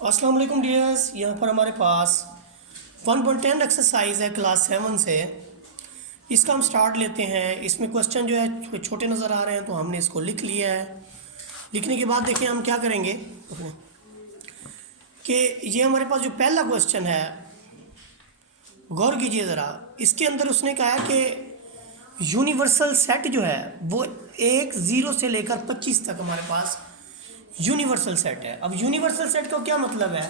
अस्सलाम वालेकुम डियर्स। यहाँ पर हमारे पास 1.10 एक्सरसाइज है क्लास 7 से। इसका हम स्टार्ट लेते हैं। इसमें क्वेश्चन जो है छोटे नज़र आ रहे हैं तो हमने इसको लिख लिया है। लिखने के बाद देखिए हम क्या करेंगे कि ये हमारे पास जो पहला क्वेश्चन है, गौर कीजिए ज़रा। इसके अंदर उसने कहा है कि यूनिवर्सल सेट जो है वो 0 से लेकर 25 तक हमारे पास यूनिवर्सल सेट है। अब यूनिवर्सल सेट का क्या मतलब है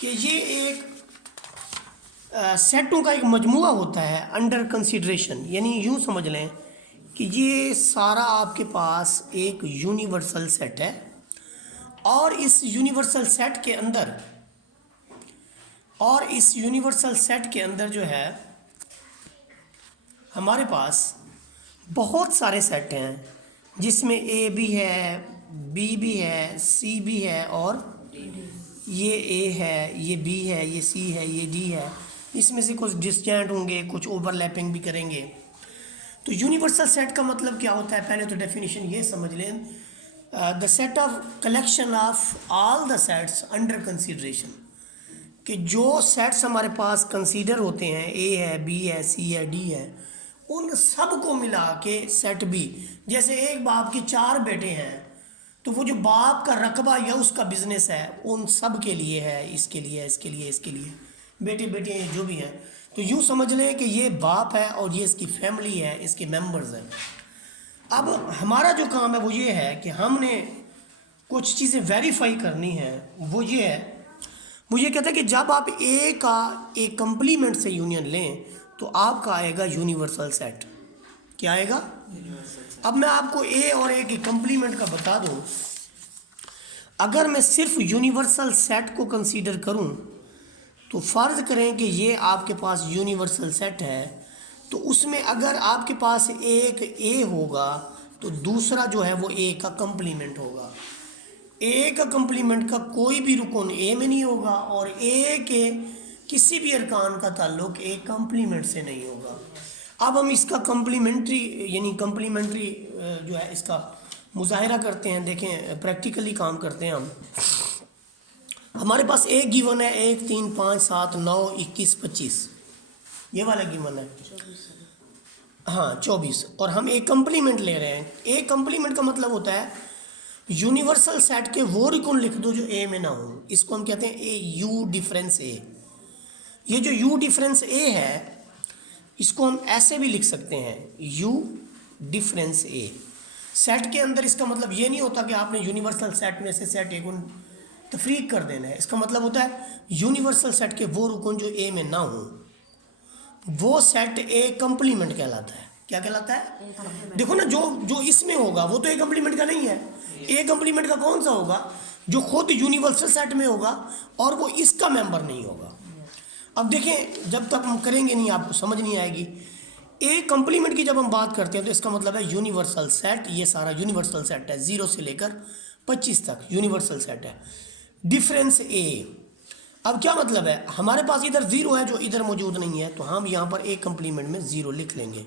कि ये एक सेटों का एक मजमुआ होता है अंडर कंसीडरेशन। यानी यूँ समझ लें कि ये सारा आपके पास एक यूनिवर्सल सेट है और इस यूनिवर्सल सेट के अंदर जो है हमारे पास बहुत सारे सेट हैं जिसमें ए भी है, बी भी है, सी भी है और ये ए है, ये बी है, ये सी है, ये डी है। इसमें से कुछ डिस्जेंट होंगे, कुछ ओवरलैपिंग भी करेंगे। तो यूनिवर्सल सेट का मतलब क्या होता है? पहले तो डेफिनेशन ये समझ लें, the set of collection of all the sets under consideration, कि जो सेट्स हमारे पास कंसीडर होते हैं, ए है, बी है, सी है, डी है, उन सब को मिला के सेट बी। जैसे एक बाप के 4 बेटे हैं तो वो जो बाप का रकबा या उसका बिजनेस है उन सब के लिए है, इसके लिए, इसके लिए, इसके लिए, बेटे बेटे जो भी हैं। तो यूँ समझ लें कि ये बाप है और ये इसकी फैमिली है, इसके मेंबर्स हैं। अब हमारा जो काम है वो ये है कि हमने कुछ चीज़ें वेरीफाई करनी है। वो ये है, वो ये कहता है कि जब आप ए का एक कंप्लीमेंट से यूनियन लें तो आपका आएगा यूनिवर्सल सेट। क्या आएगा? अब मैं आपको ए और ए के कंप्लीमेंट का बता दूं। अगर मैं सिर्फ यूनिवर्सल सेट को कंसीडर करूं तो फ़र्ज़ करें कि ये आपके पास यूनिवर्सल सेट है, तो उसमें अगर आपके पास एक ए होगा तो दूसरा जो है वो ए का कंप्लीमेंट होगा। ए का कंप्लीमेंट का कोई भी रुकन ए में नहीं होगा और ए के किसी भी अरकान का ताल्लुक ए कंप्लीमेंट से नहीं होगा। अब हम इसका कंप्लीमेंट्री जो है इसका मुजाहिरा करते हैं। देखें, प्रैक्टिकली काम करते हैं हम। हमारे पास एक गिवन है 1, 3, 5, 7, 9, 21, 25, ये वाला गिवन है। हाँ 24, और हम एक कंप्लीमेंट ले रहे हैं। एक कंप्लीमेंट का मतलब होता है यूनिवर्सल सेट के वो रिकॉर्ड लिख दो जो ए में ना हो। इसको हम कहते हैं ए यू डिफरेंस ए। ये जो यू डिफरेंस ए है इसको हम ऐसे भी लिख सकते हैं, यू डिफरेंस ए। सेट के अंदर इसका मतलब ये नहीं होता कि आपने यूनिवर्सल सेट में से सेट ए को तफरीक कर देना है। इसका मतलब होता है यूनिवर्सल सेट के वो रुकन जो ए में ना हो, वो सेट ए कंप्लीमेंट कहलाता है। क्या कहलाता है? देखो ना, जो इसमें होगा वो तो ए कंप्लीमेंट का नहीं है। ए कंप्लीमेंट का कौन सा होगा? जो खुद यूनिवर्सल सेट में होगा और वो इसका मेंबर नहीं होगा। अब देखें, जब तक हम करेंगे नहीं आपको समझ नहीं आएगी। ए कंप्लीमेंट की जब हम बात करते हैं तो इसका मतलब है यूनिवर्सल सेट, ये सारा यूनिवर्सल सेट है, 0 से लेकर 25 तक यूनिवर्सल सेट है। डिफरेंस ए, अब क्या मतलब है? हमारे पास इधर 0 है जो इधर मौजूद नहीं है, तो हम यहाँ पर ए कंप्लीमेंट में 0 लिख लेंगे।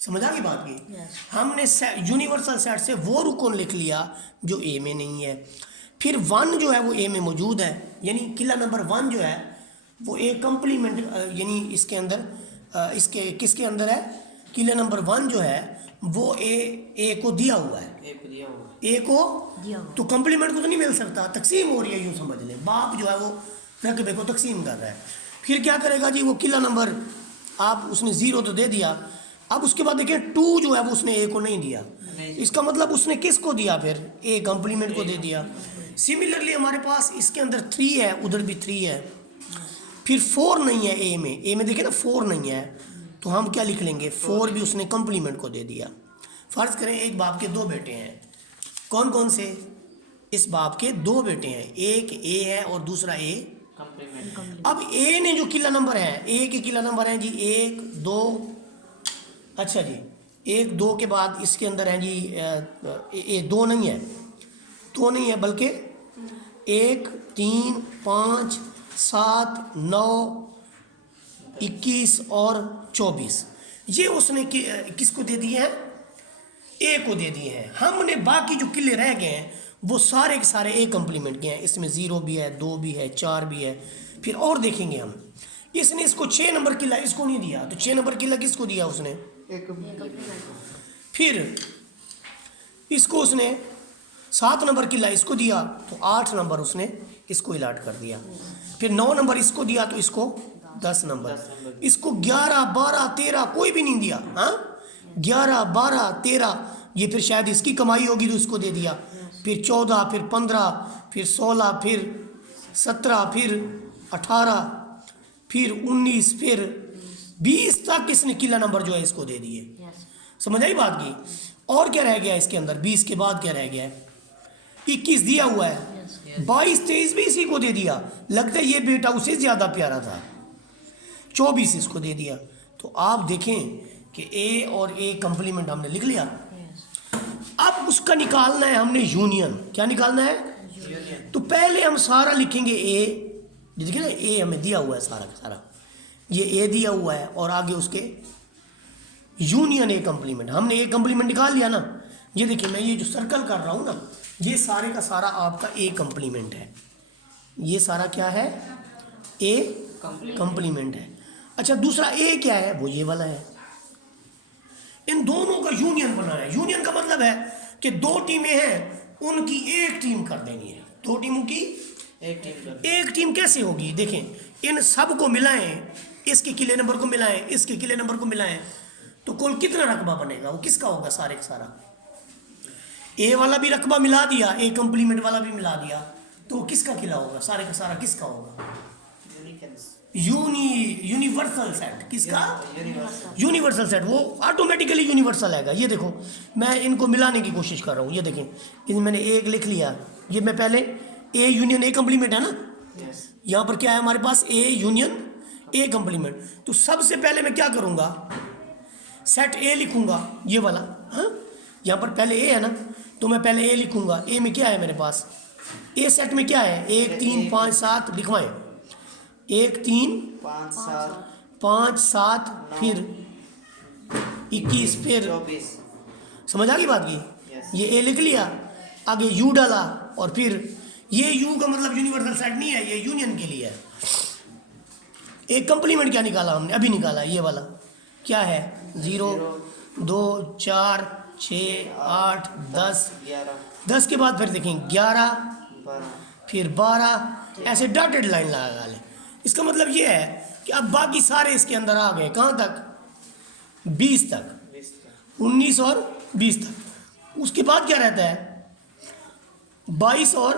समझ आ गई बात की? हमने यूनिवर्सल सेट से वो रुकन लिख लिया जो ए में नहीं है। फिर 1 जो है वो ए में मौजूद है, यानी किला नंबर 1 जो है वो ए कंप्लीमेंट, यानी इसके अंदर इसके किसके अंदर है? किला नंबर 1 जो है वो ए को दिया हुआ है। ए को दिया हुआ, तो कंप्लीमेंट को तो नहीं मिल सकता, तकसीम हो रही है। यूँ समझ लें बाप जो है वो रकबे को तकसीम कर रहा है। फिर क्या करेगा जी? वो किला नंबर आप उसने 0 तो दे दिया। अब उसके बाद देखिए 2 जो है वो उसने ए को नहीं दिया। इसका मतलब उसने किसको दिया? फिर ए कंप्लीमेंट को दे दिया। सिमिलरली हमारे पास इसके अंदर 3 है, उधर भी 3 है। फिर 4 नहीं है ए में देखिए ना 4 नहीं है, तो हम क्या लिख लेंगे? 4 भी उसने कंप्लीमेंट को दे दिया। फ़र्ज़ करें एक बाप के 2 बेटे हैं। कौन कौन से? इस बाप के 2 बेटे हैं, एक ए है और दूसरा ए कंप्लीमेंट। अब ए ने जो किला नंबर है, ए के किला नंबर है जी 1, 2, अच्छा जी 1, 2 के बाद इसके अंदर है जी 2 नहीं है, 2 नहीं है, बल्कि 1, 3, 5, 7, 9, 21 और 24 ये उसने किसको दे दिए हैं? ए को दे दिए हैं। हमने बाकी जो किले रह गए हैं वो सारे के सारे ए कम्प्लीमेंट के हैं। इसमें 0 भी है, 2 भी है, 4 भी है। फिर और देखेंगे हम, इसने इसको 6 नंबर किला इसको नहीं दिया, तो 6 नंबर किला किसको दिया उसने? फिर इसको उसने 7 नंबर किला इसको दिया, तो 8 नंबर उसने इसको अलाट कर दिया। फिर 9 नंबर इसको दिया, तो इसको 10 नंबर। इसको 11, 12, 13 कोई भी नहीं दिया। हाँ, 11, 12, 13 ये फिर शायद इसकी कमाई होगी तो इसको दे दिया। फिर 14, फिर 15, फिर 16, फिर 17, फिर 18, फिर 19, फिर 20 तक इसने किला नंबर जो है इसको दे दिए। समझ आई बात की? और क्या रह गया इसके अंदर? 20 के बाद क्या रह गया है? 21 दिया हुआ है, 22, 23 भी इसी को दे दिया। लगता है ये बेटा उसे ज़्यादा प्यारा था, 24 इसको दे दिया। तो आप देखें कि ए और ए कम्प्लीमेंट हमने लिख लिया। अब उसका निकालना है हमने यूनियन। क्या निकालना है? यूनियन। तो पहले हम सारा लिखेंगे ए, देखिए ना, ए हमें दिया हुआ है सारा का सारा, ये ए दिया हुआ है और आगे उसके यूनियन ए कम्प्लीमेंट। हमने ए कम्प्लीमेंट निकाल लिया ना। ये देखिए मैं ये जो सर्कल कर रहा हूँ ना, ये सारे का सारा आपका ए कम्प्लीमेंट है। ये सारा क्या है? ए कम्प्लीमेंट है। अच्छा, दूसरा ए क्या है? वो ये वाला है। इन दोनों का यूनियन बनाना है। यूनियन का मतलब है कि 2 टीमें हैं, उनकी एक टीम कर देनी है। 2 टीमों की एक टीम कैसे होगी? देखें, इन सब को मिलाएं, इसके किले नंबर को मिलाएं, इसके किले नंबर को मिलाएं, तो कुल कितना रकबा बनेगा? वो किसका होगा? सारे का सारा ए वाला भी रकबा मिला दिया, ए कम्प्लीमेंट वाला भी मिला दिया, तो किसका किला होगा? सारे का सारा किसका होगा? Universal set. किसका? Universal set. वो ऑटोमेटिकली यूनिवर्सल आएगा। ये देखो, मैं इनको मिलाने की कोशिश कर रहा हूँ। ये देखें, इसमें मैंने एक लिख लिया, ये मैं पहले ए यूनियन ए कम्प्लीमेंट है ना। यहाँ पर क्या है हमारे पास? A union A complement. तो सबसे पहले मैं क्या करूँगा? सेट ए लिखूँगा, ये वाला। हाँ, यहाँ पर पहले ए है ना, तो मैं पहले ए लिखूँगा। ए में क्या है मेरे पास? ए सेट में क्या है? 1, 3, 5, 7 लिखवाएं। 1, 3, 5, 7, फिर 21, फिर 24। समझ आ गई बात की? ये ए लिख लिया, आगे यू डाला, और फिर ये यू का मतलब यूनिवर्सल सेट नहीं है, ये यूनियन के लिए है। एक कम्प्लीमेंट क्या निकाला हमने? अभी निकाला ये वाला। क्या है? 0, 2, 4, 6, 8, 10। 10 के बाद फिर देखें 11, फिर 12, ऐसे डॉटेड लाइन लगा लें। इसका मतलब ये है कि अब बाकी सारे इसके अंदर आ गए। कहाँ तक? 20 तक, 19 और 20 तक। उसके बाद क्या रहता है? 22 और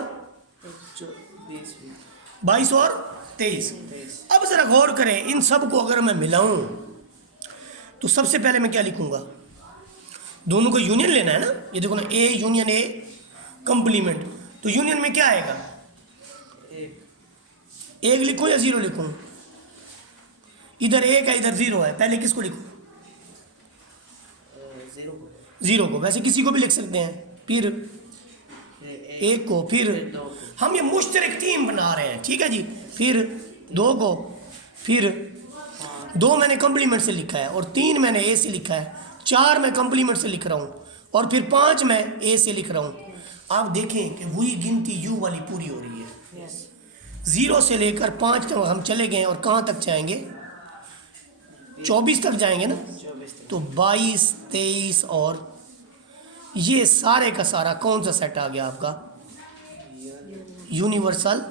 23। अब जरा गौर करें, इन सब को अगर मैं मिलाऊं तो सबसे पहले मैं क्या लिखूंगा? दोनों को यूनियन लेना है ना। ये देखो ना, ए यूनियन ए कम्प्लीमेंट। तो यूनियन में क्या आएगा? 1 लिखूं या 0 लिखूं? इधर 1 है, इधर 0 है। पहले किसको लिखूं? 0 को। वैसे किसी को भी लिख सकते हैं। फिर 1 को, फिर हम ये मुश्तरक टीम बना रहे हैं, ठीक है जी। फिर 2 को, फिर 2 मैंने कम्प्लीमेंट से लिखा है, और 3 मैंने ए से लिखा है, 4 मैं कम्प्लीमेंट से लिख रहा हूँ, और फिर 5 मैं ए से लिख रहा हूँ। आप देखें कि वही गिनती यू वाली पूरी हो रही है। 0 से लेकर 5 तक हम चले गए, और कहाँ तक जाएंगे? 24 तक जाएंगे ना। तो 22, 23 और ये सारे का सारा कौन सा सेट आ गया आपका? यूनिवर्सल।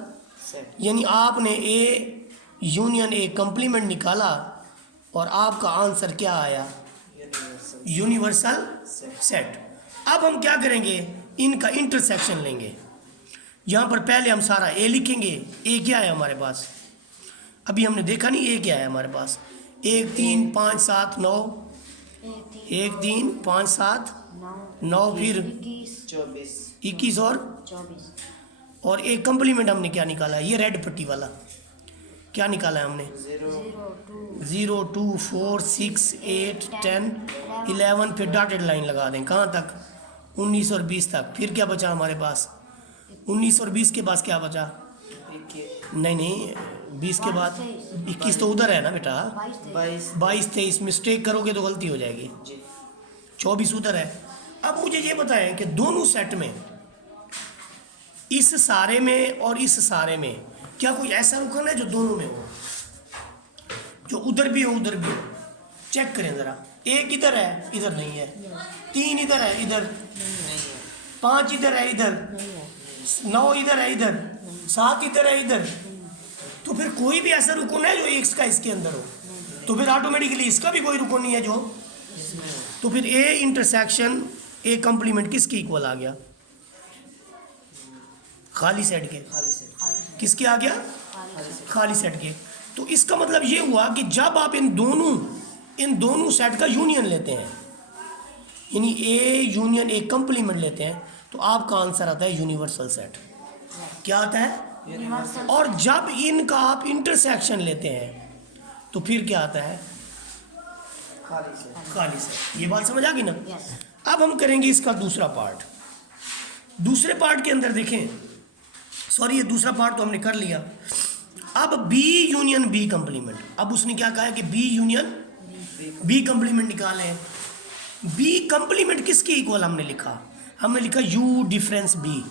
यानी आपने ए यूनियन ए कम्प्लीमेंट निकाला और आपका आंसर क्या आया? Universal set. अब हम क्या करेंगे? इनका इंटरसेक्शन लेंगे। यहाँ पर पहले हम सारा ए लिखेंगे। ए क्या है हमारे पास? अभी हमने देखा नहीं ए क्या है हमारे पास। 1, 3, 5, 7, 9। 1, 3, 5, 7, 9, फिर 21 और 24। और एक कम्प्लीमेंट हमने क्या निकाला है? ये रेड पट्टी वाला क्या निकाला है हमने? 0, 2, 4, 6, 8, 10, 11, फिर डॉटेड लाइन लगा दें। कहाँ तक? 19 और 20 तक। फिर क्या बचा हमारे पास? 19 और 20 के पास क्या बचा? नहीं, 20 के बाद 21 तो उधर है ना बेटा। 22, 23 मिस्टेक करोगे तो गलती हो जाएगी। 24 उधर है। अब मुझे ये बताएं कि दोनों सेट में इस सारे में और इस सारे में क्या कोई ऐसा रुकन है जो दोनों में हो, जो उधर भी हो उधर भी हो? चेक करें ज़रा, एक इधर है इधर नहीं है, 3 इधर है इधर, 5 इधर है इधर, 9 इधर है इधर, 7 इधर है इधर। तो फिर कोई भी ऐसा रुकन है जो एक का इसके अंदर हो, तो फिर ऑटोमेटिकली इसका भी कोई रुकन नहीं है जो, तो फिर ए इंटरसेक्शन ए कंप्लीमेंट किसके इक्वल आ गया? खाली सेट के। किसके आ गया? खाली सेट के। तो इसका मतलब ये हुआ कि जब आप इन दोनों सेट का यूनियन लेते हैं, यानी ए यूनियन ए कंप्लीमेंट लेते हैं, तो आपका आंसर आता है यूनिवर्सल सेट। क्या आता है? और जब इनका आप इंटरसेक्शन लेते हैं तो फिर क्या आता है? खाली सेट। ये बात समझ आ गई ना? अब हम करेंगे इसका दूसरा पार्ट। दूसरे पार्ट के अंदर देखें, सॉरी ये दूसरा पार्ट तो हमने कर लिया। अब बी यूनियन बी कंप्लीमेंट, अब उसने क्या कहा है कि बी यूनियन बी कंप्लीमेंट निकालें। बी कंप्लीमेंट किसके इक्वल हमने लिखा? हमने लिखा U difference B,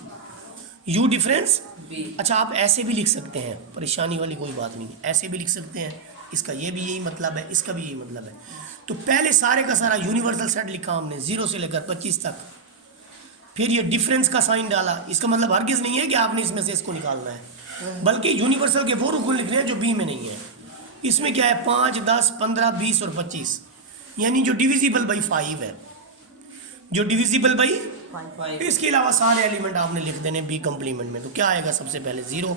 U difference B. अच्छा आप ऐसे भी लिख सकते हैं, परेशानी वाली कोई बात नहीं, ऐसे भी लिख सकते हैं, इसका ये भी यही मतलब है, इसका भी यही मतलब है। तो पहले सारे का सारा यूनिवर्सल सेट लिखा हमने 0 से लेकर 25 तक, फिर ये डिफरेंस का साइन डाला। इसका मतलब हरगिज़ नहीं है कि आपने इसमें से इसको निकालना है, बल्कि यूनिवर्सल के वो रुकन लिखने हैं जो बी में नहीं है। इसमें क्या है? 5, 10, 15, 20 और 25, यानी जो डिविजिबल बाई 5 है, जो डिविजिबल बाई 5। इसके अलावा सारे एलिमेंट आपने लिख देने बी कंप्लीमेंट में। तो क्या आएगा? सबसे पहले 0,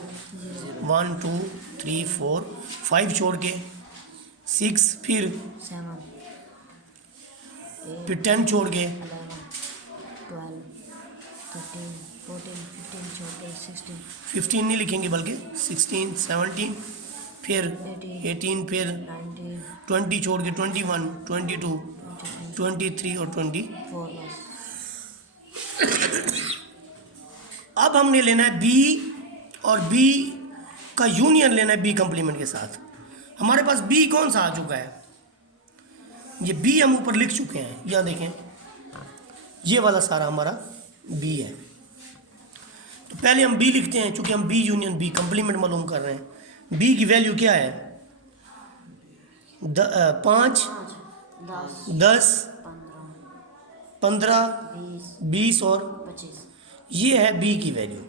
1, 2, 3, 4, 5 छोड़ के 6, फिर 10 छोड़ के 15 नहीं लिखेंगे बल्कि 16, 17, फिर 18, फिर 20 छोड़ के 21, 22, 23 और 24। अब हमने लेना है बी, और बी का यूनियन लेना है बी कंप्लीमेंट के साथ। हमारे पास बी कौन सा आ चुका है? ये बी हम ऊपर लिख चुके हैं, यहाँ देखें ये वाला सारा हमारा बी है। तो पहले हम बी लिखते हैं, चूंकि हम बी यूनियन बी कंप्लीमेंट मालूम कर रहे हैं। बी की वैल्यू क्या है? 5, 10, 15, 20 और 25, ये है बी की वैल्यू।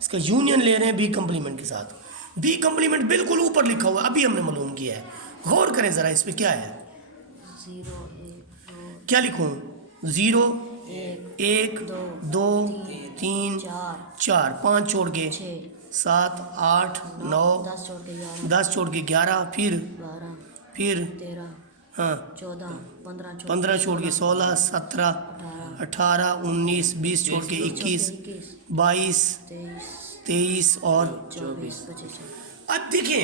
इसका यूनियन ले रहे हैं बी कंप्लीमेंट के साथ। बी कंप्लीमेंट बिल्कुल ऊपर लिखा हुआ, अभी हमने मालूम किया है। गौर करें ज़रा इस पे, क्या है? 0, 1, क्या लिखूं? 0, 1, 2, 3, 4, 5 छोड़ के 7, 8, 9, 10 छोड़ के 11, फिर 13, हाँ 14, 15 छोड़ के 16, 17, 18, 19, 20 छोड़ के 21, 22, 23 और 24। अब देखिए,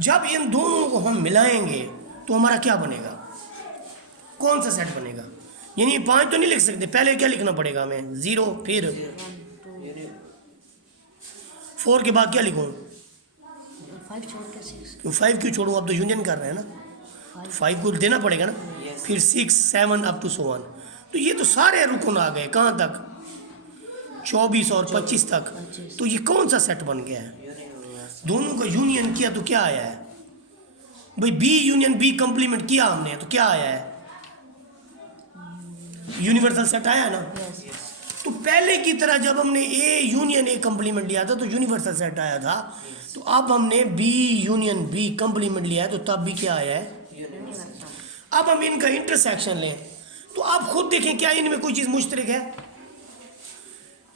जब इन दोनों को हम मिलाएंगे तो हमारा क्या बनेगा? कौन सा सेट बनेगा? यानी 5 तो नहीं लिख सकते, पहले क्या लिखना पड़ेगा हमें? 0, फिर 4 के बाद क्या लिखूं? 5 छोड़ के 6, क्यों 5 क्यों छोड़ूं? आप तो यूनियन कर रहे हैं ना, तो 5 को देना पड़ेगा ना। फिर 6, 7 अप टू 1। तो ये तो सारे रुकन आ गए, कहाँ तक? 24 और 25 तक। तो ये कौन सा सेट बन गया है? दोनों का यूनियन किया तो क्या आया है भाई? बी यूनियन बी कंप्लीमेंट किया हमने तो क्या आया है? यूनिवर्सल सेट आया ना। तो पहले की तरह जब हमने ए यूनियन ए कंप्लीमेंट लिया था तो यूनिवर्सल सेट आया था, तो अब हमने बी यूनियन बी कंप्लीमेंट लिया है तो तब भी क्या आया है? अब हम इनका इंटरसेक्शन लें तो आप खुद देखें क्या इनमें कोई चीज़ मुश्तरक है?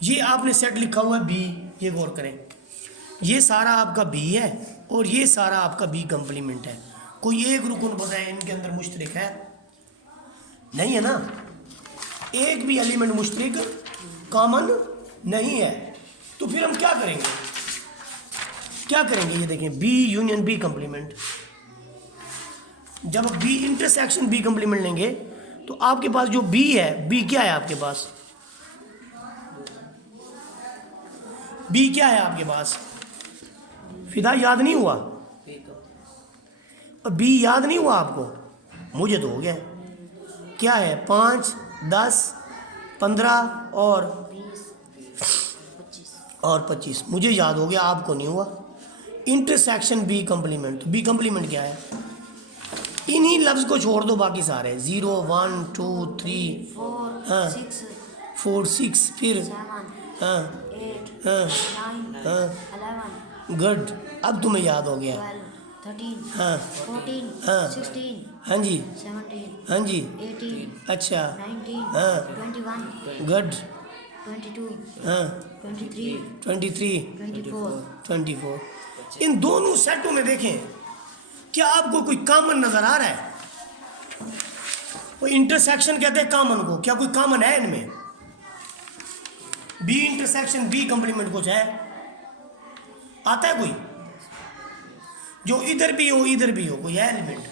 ये आपने सेट लिखा हुआ है बी, ये गौर करें, ये सारा आपका बी है और ये सारा आपका बी कंप्लीमेंट है। कोई एक रुकन बताए इनके अंदर मुश्तरक है? नहीं है ना, एक भी एलिमेंट मुश्तरक कॉमन नहीं है। तो फिर हम क्या करेंगे? क्या करेंगे? ये देखें, बी यूनियन बी कंप्लीमेंट। जब बी इंटरसेक्शन बी कंप्लीमेंट लेंगे तो आपके पास जो बी है, बी क्या है आपके पास? बी क्या है आपके पास? फिदा याद नहीं हुआ? और बी याद नहीं हुआ आपको? मुझे तो हो गया। क्या है? 5, 10, 15 और 20, 25। और 25, मुझे याद हो गया, आपको नहीं हुआ। इंटरसेक्शन बी कम्प्लीमेंट, तो बी कम्प्लीमेंट क्या है? इन्हीं लफ्ज़ को छोड़ दो, बाकी सारे 0 1 2 3 4 हाँ। 6 4 6 फिर 7 हाँ 8 हाँ 9 हाँ 11 गुड, अब तुम्हें याद हो गया। 12 13 हाँ 14 हाँ 16 हाँ जी 17 हाँ जी 18 अच्छा 19 हाँ 21 गुड 22 हाँ 23 23 24 24। इन दोनों सेटों में देखें, क्या आपको कोई कॉमन नजर आ रहा है? वो इंटरसेक्शन कहते हैं कॉमन को, क्या कोई कॉमन है इनमें? बी इंटरसेक्शन बी कम्प्लीमेंट कुछ है, आता है कोई जो इधर भी हो इधर भी हो, कोई है एलिमेंट?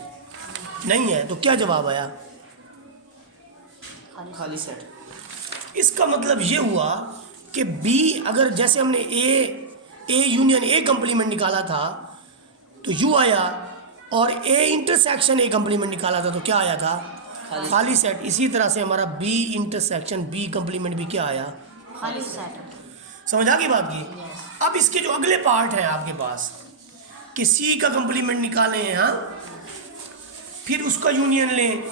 नहीं है, तो क्या जवाब आया? खाली सेट। इसका मतलब ये हुआ कि बी, अगर जैसे हमने ए यूनियन ए कम्प्लीमेंट निकाला था तो यू आया, और ए इंटरसेक्शन ए कम्प्लीमेंट निकाला था तो क्या आया था? खाली सेट। इसी तरह से हमारा बी इंटरसेक्शन बी कम्प्लीमेंट भी क्या आया? खाली सेट। समझ आ गई बात की? अब इसके जो अगले पार्ट हैं आपके पास कि सी का कम्प्लीमेंट निकालें हैं, हाँ, फिर उसका यूनियन लें,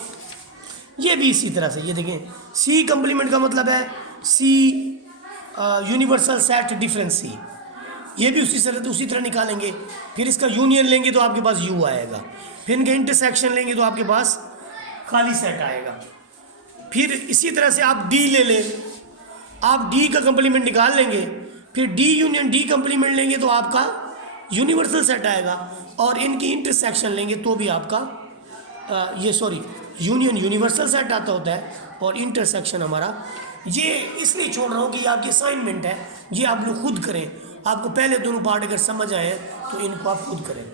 ये भी इसी तरह से। ये देखें, सी कम्प्लीमेंट का मतलब है सी यूनिवर्सल सेट डिफरेंस सी, ये भी उसी तरह निकालेंगे। फिर इसका यूनियन लेंगे तो आपके पास यू आएगा, फिर इनका इंटरसेक्शन लेंगे तो आपके पास खाली सेट आएगा। फिर इसी तरह से आप डी ले लें, आप डी का कम्प्लीमेंट निकाल लेंगे, फिर डी यूनियन डी कम्प्लीमेंट लेंगे तो आपका यूनिवर्सल सेट आएगा, और इनकी इंटरसेक्शन लेंगे तो भी आपका यूनियन यूनिवर्सल सेट आता होता है, और इंटरसेक्शन हमारा। ये इसलिए छोड़ रहा हूँ कि ये आपकी असाइनमेंट है, ये आप लोग खुद करें। आपको पहले दोनों पार्ट अगर समझ आए तो इनको आप खुद करें।